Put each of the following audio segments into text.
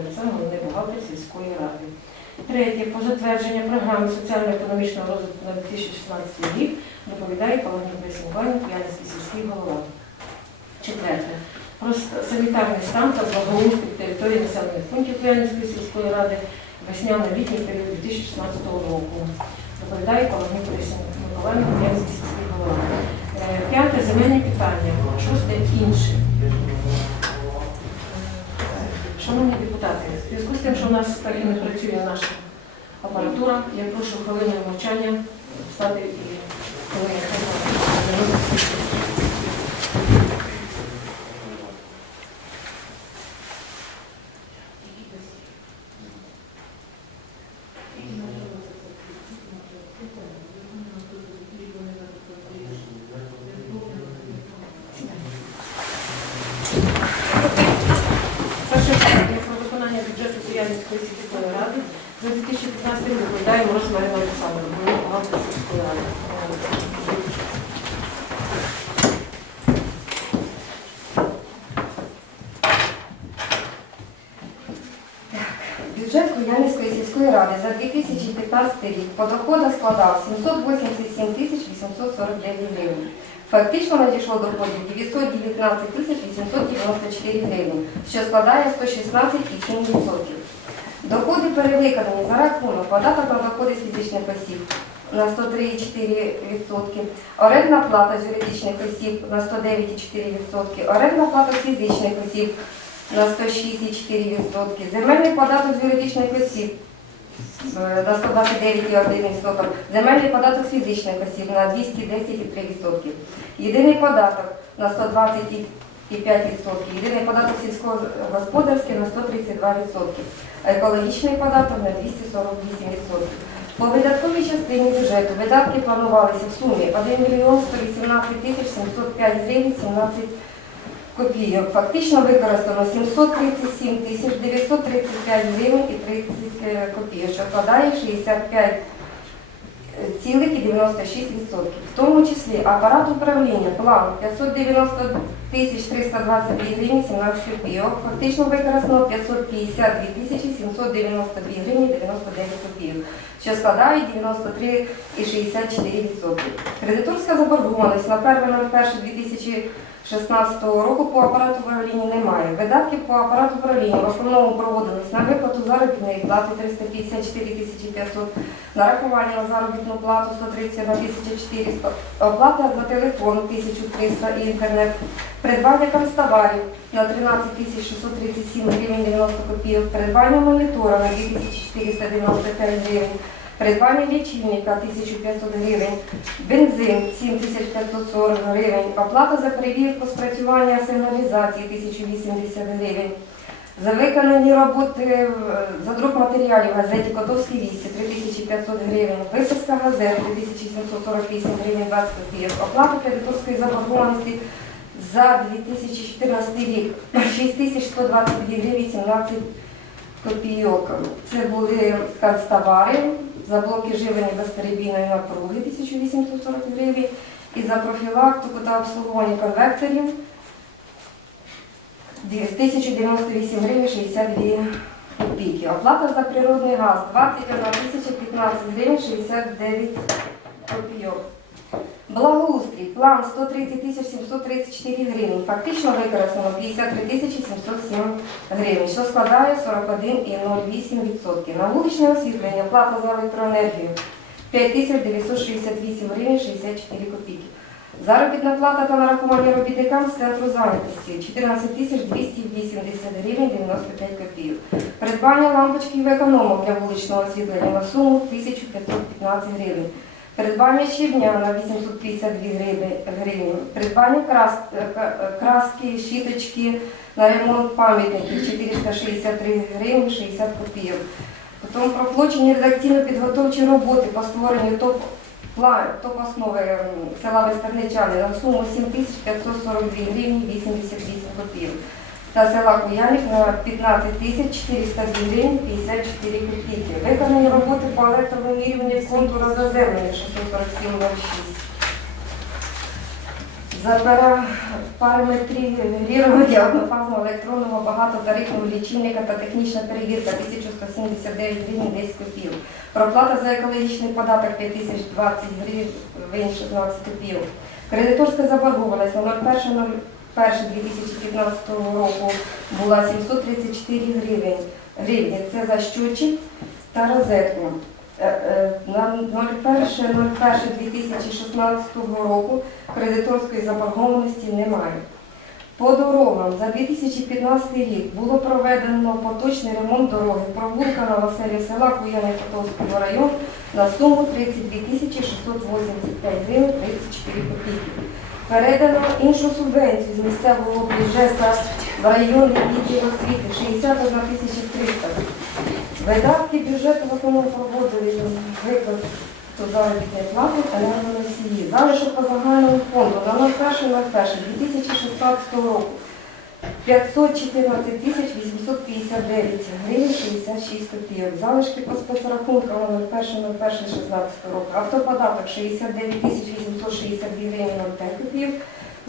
Олександр, головний бухгалтер сільської ради. Третє. Про затвердження програми соціально-економічного розвитку на 2016 рік доповідає Павловна Бесінвальник, П'янський сільський голова. Четверте. Про санітарний стан та благоустрій території населених пунктів П'янської сільської ради весняно-літній період 2016 року. Доповідає Павловна Миколаївна, П'янський сільський голова. Е, П'яте земельні питання. Шосте інше. Шановні депутати, в зв'язку з тим, що у нас так і не працює наша апаратура, я прошу хвилину мовчання встати і хвилину. Перше питання про виконання Куяльницької сільської ради за 2015 рік доповідає Мороз Марина Олександровна, сільської ради. Бюджет Куяльницької сільської ради за 2015 рік по доходах складав 787 тисяч 849 гривень. Фактично надійшло доходів 919 тисяч 894 гривень, що складає 116,7%. Доходи перевиконані за рахунок податок на доходи фізичних осіб на 103,4%, орендна плата з юридичних осіб на 109,4%, орендна плата фізичних осіб на 106,4%, земельний податок юридичних осіб е, на 129,1%, земельний податок фізичних осіб на 210,3%, єдиний податок на 120,5%, єдиний податок сільськогосподарський на 132%, а екологічний податок на 248%. По видатковій частині бюджету видатки планувалися в сумі 1 мільйон 118 тисяч 705 гривень 17 копійок. Фактично використано 737 тисяч 935 гривень і 30 копійок, що складає 65,96%. В тому числі апарат управління план 590 тисяч 322 гривень 17 копійок. Фактично використано 552 тисячі 792 гривні 99 копійок, що складає 93,64%. Кредиторська заборгованість на 1.01.2016 2016 року по апарату управління немає. Видатки по апарату управління в основному проводились на виплату заробітної плати 354 тисячі 500, нарахування на заробітну плату 131 тисяча 400, оплата за телефон 1300 і інтернет, придбання канцтоварів на 13 637 гривень 90 копійок, придбання монітора на 2495 гривень, Придбання лічильника 1500 гривень, бензин 7540 гривень, оплата за перевірку спрацювання сигналізації 1080 гривень. За виконані роботи за друк матеріалів газеті Котовські вісті 3500 гривень, виписка газет 3748 гривень 20 копійок, оплата кредиторської заборгованості за 2014 рік 6122 гривень 17 копійок. Це були канцтовари за блоки живлення безперебійної напруги 1840 гривень і за профілактику та обслуговування конвекторів 1098 гривень 62 копійки. Оплата за природний газ 21 тисяча 15 гривень 69 копійок. Благоустрій, план 130 тисяч 734 гривень. Фактично використано 53 тисячі 707 гривень, що складає 41,08%. На вуличне освітлення, плата за електроенергію 5 тисяч 968 гривень 64 копійки. Заробітна плата та нарахування робітникам з центру зайнятості 14 тисяч 280 гривень 95 копійок. Придбання лампочків економок для вуличного освітлення на суму 1515 гривень. Придбання щебня на 852 гривні-. Придбання е, к- краски, щіточки на ремонт пам'ятників 463 гривні 60 копійок. Потім проплачені редакційно-підготовчі роботи по створенню топ План топ основи села Вестерничани на суму 7542 гривні 88 копійок. Та села Куяльник на 15 тисяч 402 гривні 54 копійки. Виконані роботи по електровимірюванню контура заземлення 647,06. За пара- параметрування однофазного електронного багатотарифного лічильника та технічна перевірка 1179 гривень 10 копійок. Проплата за екологічний податок 5020 гривень 16 копійок. Кредиторська заборгованість на 01.01.2015 року була 734 гривень. гривні. Це за щочик та розетку. Е, е, На 01.01.2016 року кредиторської заборгованості немає. По дорогам за 2015 рік було проведено поточний ремонт дороги провулка на Василі села Куяни Котовського району на суму 32 685 гривень 34 копійки. Передано іншу субвенцію з місцевого бюджету в район відділ освіти 61 тисяча 300. Видатки бюджету в основному проводили виклад заробітної плати енергоносії. Залишок по загальному фонду на 01.01.2016 року 514 тисяч 859 гривень 66 копійок. Залишки по спецрахункам на 01.01.16 року. Автоподаток 69 тисяч 862 гривень 05 копійок.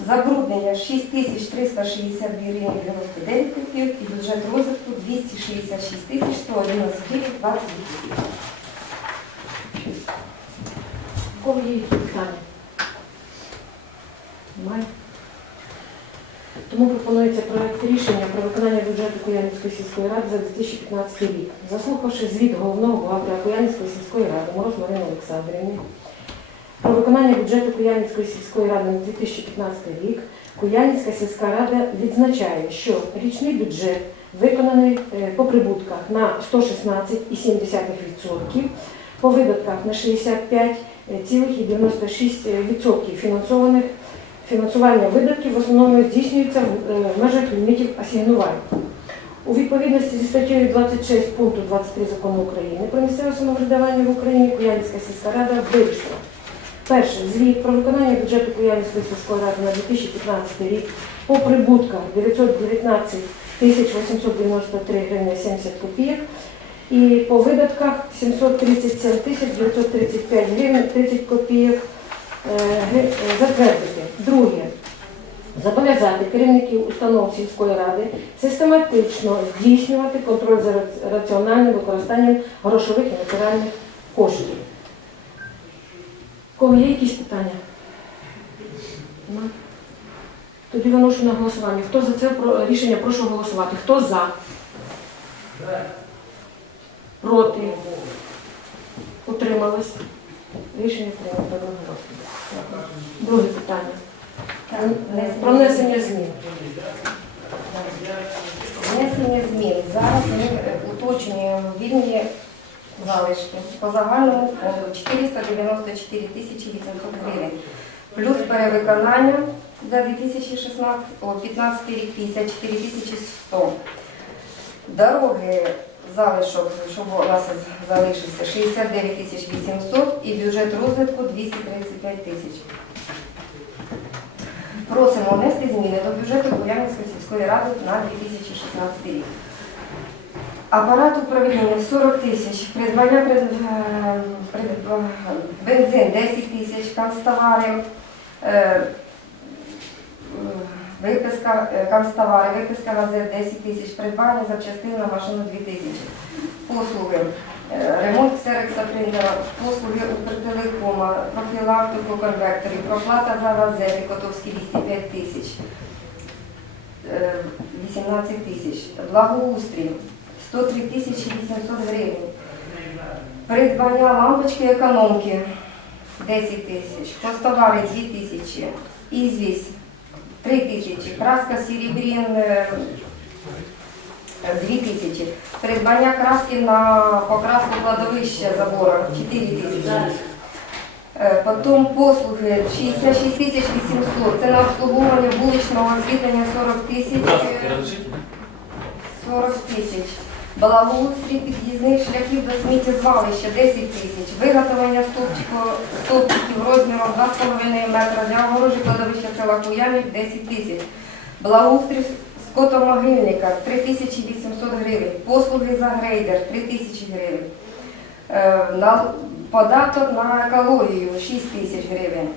Забруднення 6 тисяч 362 гривень 99 копійок і бюджет розвитку 266 тисяч 111 гривень 20 копійок. У кого є питання? Немає? Тому пропонується проект рішення про виконання бюджету Куянівської сільської ради за 2015 рік. Заслухавши звіт головного бухгалтера Куянівської сільської ради Мороз Марини Олександрівни, про виконання бюджету Куянівської сільської ради на 2015 рік, Куянівська сільська рада відзначає, що річний бюджет виконаний е, по прибутках на 116,7%, по видатках на 65,96% фінансованих фінансування видатків в основному здійснюється в е, межах лімітів асигнувань. У відповідності зі статтею 26 пункту 23 закону України про місцеве самоврядування в Україні Куяльська сільська рада вирішила. Перше, звіт про виконання бюджету Куяльської сільської ради на 2015 рік по прибутках 919 тисяч 893 гривні 70 копійок і по видатках 737 тисяч 935 гривень 30 копійок е, е, затвердити. Друге, зобов'язати керівників установ сільської ради систематично здійснювати контроль за раціональним використанням грошових і матеріальних коштів. Кого є якісь питання? Тоді виношу на голосування. Хто за це рішення прошу голосувати? Хто за? Проти? Утримались? Рішення прийнято одноголосно. Друге питання. Про внесення змін. Внесення змін. Зараз ми уточнюємо вільні залишки по загальному фонду 494 тисячі 800 гривень. Плюс перевиконання за 2016 о, 15 рік 54 тисячі 100. Дороги залишок, щоб у нас залишився 69 тисяч 800 і бюджет розвитку 235 тисяч. Просимо внести зміни до бюджету Куяльницької сільської ради на 2016 рік. Апарат управління 40 тисяч, придбання пред, е, е, бензин 10 тисяч, канцтовари, е, е, виписка е, канцтовари, виписка газет 10 тисяч, придбання запчастин на машину 2 тисячі. Послуги, е, ремонт ксерекса принтера, послуги Укртелекома, профілактику конвекторів, проплата за газети Котовські 205 тисяч. Е, 18 тисяч. Благоустрій 103 тисячі 800 гривень. Придбання лампочки економки 10 тисяч. Хостовари 2 тисячі. Ізвість 3 тисячі. Краска Серебрін дві 2 тисячі. Придбання краски на покраску кладовища забора 4 тисячі. Е, Потім послуги 66 тисяч 800. Це на обслуговування вуличного освітлення 40 тисяч. е, 40 тисяч. Благоустрій під'їзних шляхів до сміттєзвалища 10 тисяч. Виготовлення стовпчиків розміром 2,5 метра для огорожі кладовища села Куяльник 10 тисяч. Благоустрій скотомогильника 3 тисячі 800 гривень. Послуги за грейдер 3 тисячі гривень. Е, Податок на екологію 6 тисяч гривень.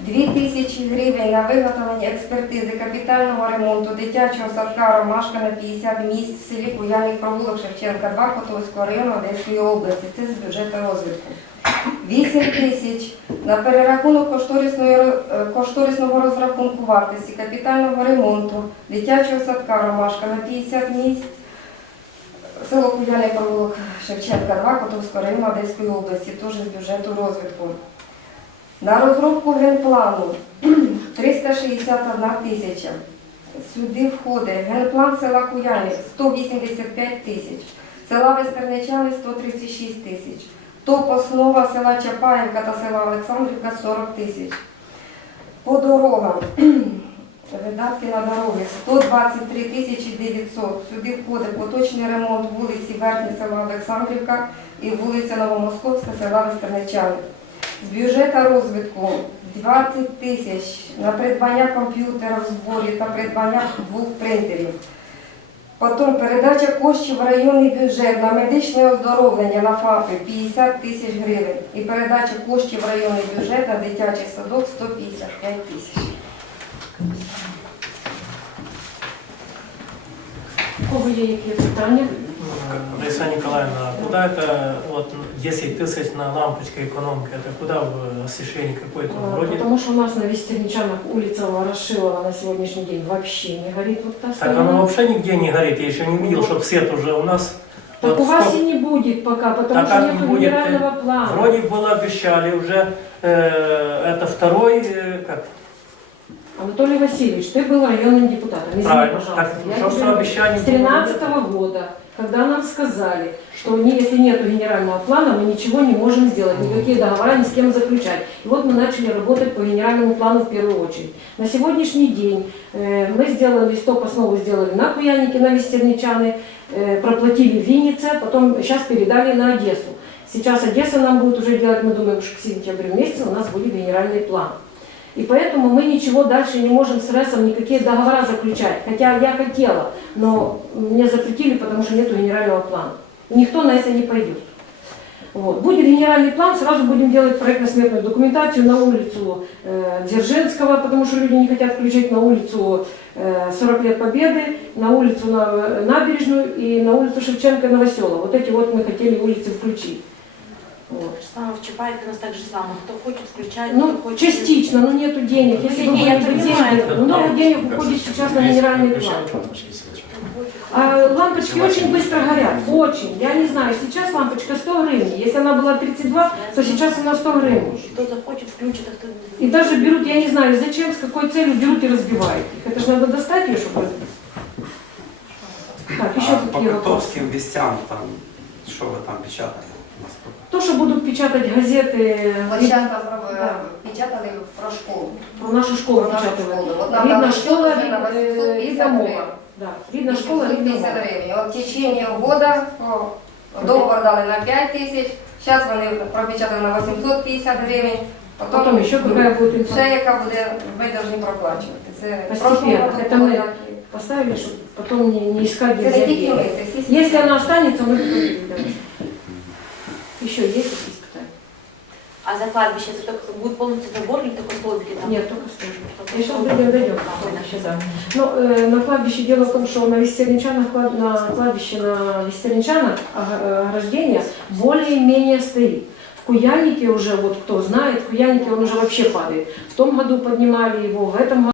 2 тисячі гривень на виготовлення експертизи капітального ремонту дитячого садка Ромашка на 50 місць в селі Куяний провулок Шевченка 2 Котовського району Одеської області. Це з бюджету розвитку. 8 тисяч на перерахунок е, кошторисного розрахунку вартості капітального ремонту дитячого садка Ромашка на 50 місць. Село Куяний провулок Шевченка 2 Котовського району Одеської області, теж з бюджету розвитку. На розробку генплану 361 тисяча. Сюди входить генплан села Куянів 185 тисяч, села Вестерничани 136 тисяч, ТОП основа села Чапаївка та села Олександрівка 40 тисяч. По дорогам видатки на дороги 123 тисячі 900. Сюди входить поточний ремонт вулиці Верхня села Олександрівка і вулиця Новомосковська села Вестерничани. З бюджету розвитку 20 тисяч на придбання комп'ютера в зборі та придбання двох принтерів. Потім передача коштів в районний бюджет на медичне оздоровлення на ФАПи 50 тисяч гривень і передача коштів в районний бюджет на дитячий садок 155 тисяч. У кого є які питання? Лариса Николаевна, куда это вот 10 тысяч на лампочке экономки, это куда в освещение какое-то А, вроде? Потому что у нас на Вестерничанах улица Ворошилова на сегодняшний день вообще не горит. Вот та Так оно вообще нигде не горит, я еще не видел, чтобы свет уже у нас. Так вот у вас сколько- и не будет пока, потому Так что нет генерального плана. Вроде было обещали уже, э, это второй, э, Анатолий Васильевич, ты был районным депутатом. Извини, правильно, пожалуйста. так, Я что, тебе обещали? С 2013 года, когда нам сказали, что не- если нет генерального плана, мы ничего не можем сделать, никакие договора ни с кем заключать. И вот мы начали работать по генеральному плану в первую очередь. На сегодняшний день э, мы сделали стоп основу сделали на Куянике, на Вестерничаны, э, проплатили Виннице, потом сейчас передали на Одессу. Сейчас Одесса нам будет уже делать, мы думаем, что к сентябрю месяце у нас будет генеральный план. И поэтому мы ничего дальше не можем с РЭСом никакие договора заключать. Хотя я хотела, но мне запретили, потому что нет генерального плана. И Никто на это не пойдет. Вот. Будет генеральный план, сразу будем делать проектно-сметную документацию на улицу э, Дзержинского, потому что люди не хотят включать на улицу э, 40 лет Победы, на улицу на, набережную и на улицу Шевченко Новоселова. Вот эти вот мы хотели улицы включить. Вот. Так же само в Чапаевке у нас так же само. Кто хочет, включает, Ну, кто хочет. частично, но нету денег. Если бы Не, я были понимаю. деньги, много денег уходит сейчас на генеральный план. А лампочки очень быстро горят, очень. Я не знаю, сейчас лампочка 100 гривен. Если она была 32, то сейчас она 100 гривен. Кто захочет, включит, а кто не И даже берут, я не знаю, зачем, с какой целью берут и разбивают их. Это же надо достать ее, чтобы разбить. Так, еще А по какие вопросы? вістям там, що ви там печатали? У нас тут То, что будут печатать газеты, От вид- зараз Да. печатали про школу. про нашу школу Про нашу печатают. школу. От нам Видно, дали школа, вже на э, 850 видно мова. гривень. Да, видно школа, видно 850 мова. гривень. От в течение года о, договор дали на 5 тисяч, зараз вони пропечатали на 850 гривень, Потом еще какая будет ще информация. яка буде, ви повинні проплачувати. Це в Постепенно. прошлому році Это було мы так і- Поставили, чтобы потом не, не искать Це не где тільки ми, деньги. це всі Если она останется, мы потом передаем. Еще есть какие испытания? А за кладбище это только будет полностью забор или только столбики там? Нет, только стажи. Я сейчас дойдем, дойдем. Кладбище, да. Но э, на кладбище дело в том, что на Вестерничанах, клад- на кладбище на Вестерничанах ог- э, ограждение более-менее стоит. В Куяльнике уже, вот кто знает, в Куяльнике он уже вообще падает. В том году поднимали его, в этом году